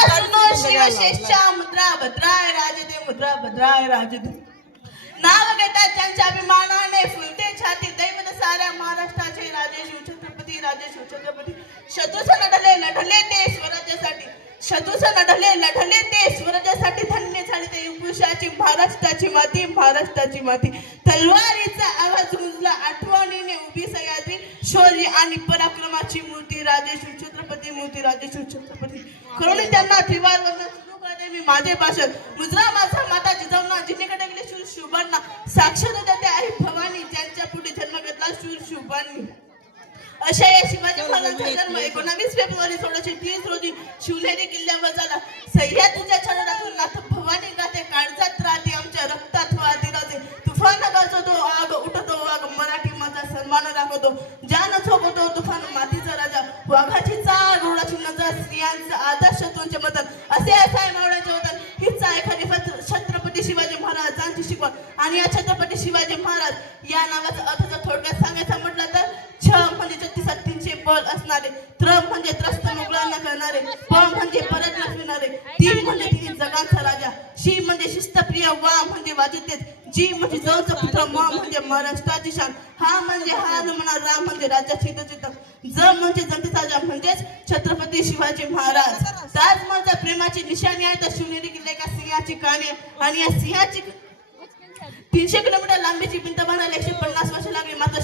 सुनो शिवशेषा मुद्रा भद्राय राजदे मुद्रा भद्राय राजदे. नाव घेतात त्यांच्या अभिमानाने फुलते छाती दैवत साऱ्या महाराष्ट्राचे राजे शिवछत्रपती राजे शिवछत्रपती. शत्रूचे लढले ते स्वराज्यासाठी, शत्रूचे लढले ते स्वराज्यासाठी. धन्य झाली ते युपुषाची महाराष्ट्राची माती, महाराष्ट्राची माती. तलवारीचा आवाज गुंजला आठवणीने उभी सह्याद्री. शौर्य आणि पराक्रमाची मूर्ती राजे शिवछत्रपती, मूर्ती राजे शिवछत्रपती. करुणी त्यांना त्रिवार वंदन सुरू करते मी माझे भाषण. मुजरा माझा माता जिजाऊना जिनेकडे गेले शूर शुभांना. साक्षर देते आई भवानी ज्यांच्या पुढे जन्म घेतला शूर शुभांनी. अशा या शिवाजी महाराजांचा जन्म 19 फेब्रुवारी 1630 रोजी शिवनेरी किल्ल्यावर झाला. सह्याद्रीच्या चरणातून नाथ भवानी गाते काळजात राहते आमच्या रक्तात वाहती राहते. तुफान गाजवतो आग उठतो वाघ मराठी माझा सन्मान राखतो. जान झोपतो तुफान मातीचा राजा. वाघाची चाल रोडाची नजर स्त्रियांचा आदर्श तुमचे मदत. असे असाय मावळ्यांचे वतन हीच आहे खरी छत्रपती शिवाजी महाराजांची शिकवण. आणि या छत्रपती शिवाजी महाराज या नावाचा अर्थ जर थोडक्यात सांगायचा म्हटलं तर छ म्हणजे 36 हत्तींचे बल असणारे, त्र म्हणजे त्रस्त मुघलांना करणारे, प म्हणजे परत न फिरणारे, ती म्हणजे तिन्ही जगांचा राजा, शी म्हणजे शिस्तप्रिय, वा म्हणजे वाजितेज, जी म्हणजे जवळचा पुत्र, म म्हणजे महाराष्ट्राची शान, हा म्हणजे हार म्हणा, राम म्हणजे राज्याची चित, ज म्हणजे जनतेचा राजा म्हणजेच छत्रपती शिवाजी महाराज. ताजमहलच्या प्रेमाची निशाणी आहे तर शिवनेरी किल्ला एका सिंहाची कहाणी. आणि या सिंहाची 300 किलोमीटर लांबीची भिंत बांधायला 150 वर्ष लागली. मात्र